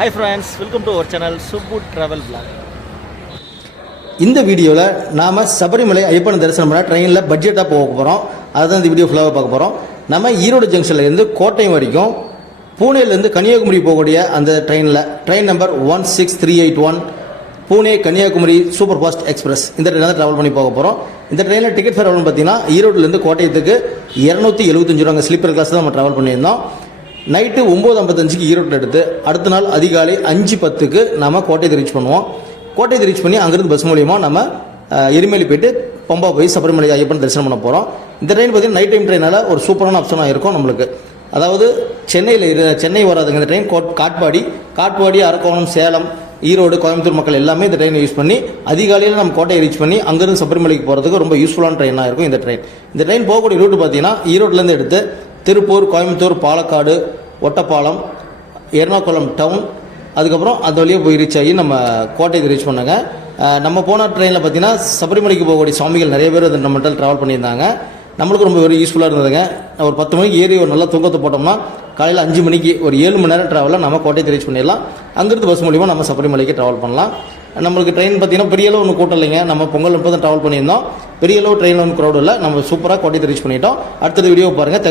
Hi friends, welcome to our channel Subbu Travel Vlog. இந்த வீடியோவில் நாம் சபரிமலை ஐயப்பனை தரிசனம் பண்ண ட்ரெயினில் பட்ஜெட்டாக போக போகிறோம். அதுதான் இந்த வீடியோ ஃபுல்லாக பார்க்க போகிறோம். நம்ம ஈரோடு ஜங்ஷன்லேருந்து கோட்டயம் வரைக்கும் பூனேலேருந்து கன்னியாகுமரி போகக்கூடிய அந்த train number 16381 Pune Kanyakumari super fast express இந்த ட்ரெயினில் ட்ராவல் பண்ணி போக போகிறோம். இந்த ட்ரெயினில் டிக்கெட் ஃபேர் எவ்வளோன்னு பார்த்தீங்கன்னா ஈரோடுலேருந்து கோட்டயத்துக்கு 275 ரூபாங்க. ஸ்லீப்பர் கிளாஸ் தான் நம்ம ட்ராவல் பண்ணியிருந்தோம். நைட்டு 9:55க்கு ஈரோட்டில் எடுத்து அடுத்த நாள் அதிகாலை 5:10க்கு நம்ம கோட்டையத்தை ரீச் பண்ணுவோம். கோட்டையத்தை ரீச் பண்ணி அங்கேருந்து பஸ் மூலியமாக நம்ம எரிமேலி போயிட்டு பம்பா போய் சபரிமலை ஐயப்பன் தரிசனம் பண்ண போகிறோம். இந்த ட்ரெயின் பார்த்தீங்கன்னா நைட் டைம் ட்ரெயினால் ஒரு சூப்பரான ஆப்ஷனாக இருக்கும் நம்மளுக்கு. அதாவது சென்னை வராதுங்க இந்த ட்ரெயின். காட்பாடி அரக்கோணம் சேலம் ஈரோடு கோயம்புத்தூர் மக்கள் எல்லாமே இந்த ட்ரெயினை யூஸ் பண்ணி அதிகாலையில் நம்ம கோட்டையை ரீச் பண்ணி அங்கேருந்து சபரிமலைக்கு போகிறதுக்கு ரொம்ப யூஸ்ஃபுல்லான ட்ரெயினாக இருக்கும் இந்த ட்ரெயின். இந்த ட்ரெயின் போகக்கூடிய ரூட்டு பார்த்தீங்கன்னா ஈரோட்லேருந்து எடுத்து திருப்பூர், கோயம்புத்தூர், பாலக்காடு, ஒட்டப்பாலம், எர்ணாகுளம் டவுன், அதுக்கப்புறம் அது வழியாக போய் ரீச் ஆகி நம்ம கோட்டைக்கு ரீச் பண்ணாங்க. நம்ம போன ட்ரெயினில் பார்த்தீங்கன்னா சபரிமலைக்கு போகக்கூடிய சுவாமிகள் நிறைய பேர் அந்த நம்ம ட்ராவல் பண்ணியிருந்தாங்க. நம்மளுக்கு ரொம்ப வெரி யூஸ்ஃபுல்லாக இருந்ததுங்க. ஒரு 10 மணிக்கு ஏறி ஒரு நல்ல தூக்கத்தை போட்டோம்னா காலையில் 5 மணிக்கு ஒரு 7 மணி நேரம் ட்ராவலில் நம்ம கோட்டையை ரீச் பண்ணிடலாம். அங்கேருந்து பஸ் மூலிமா நம்ம சபரிமலைக்கு ட்ராவல் பண்ணலாம். நம்மளுக்கு ட்ரெயின் பார்த்தீங்கன்னா பெரிய அளவு ஒன்றும் கூட்டம் இல்லைங்க. நம்ம பொங்கல் இப்போ தான் ட்ராவல் பண்ணியிருந்தோம். பெரிய அளவு ட்ரெயினில் ஒன்றும் க்ரௌட் இல்லை. நம்ம சூப்பராக கோட்டையை ரீச் பண்ணிட்டோம். அடுத்தது வீடியோ பாருங்கள். தேங்க்ஸ்.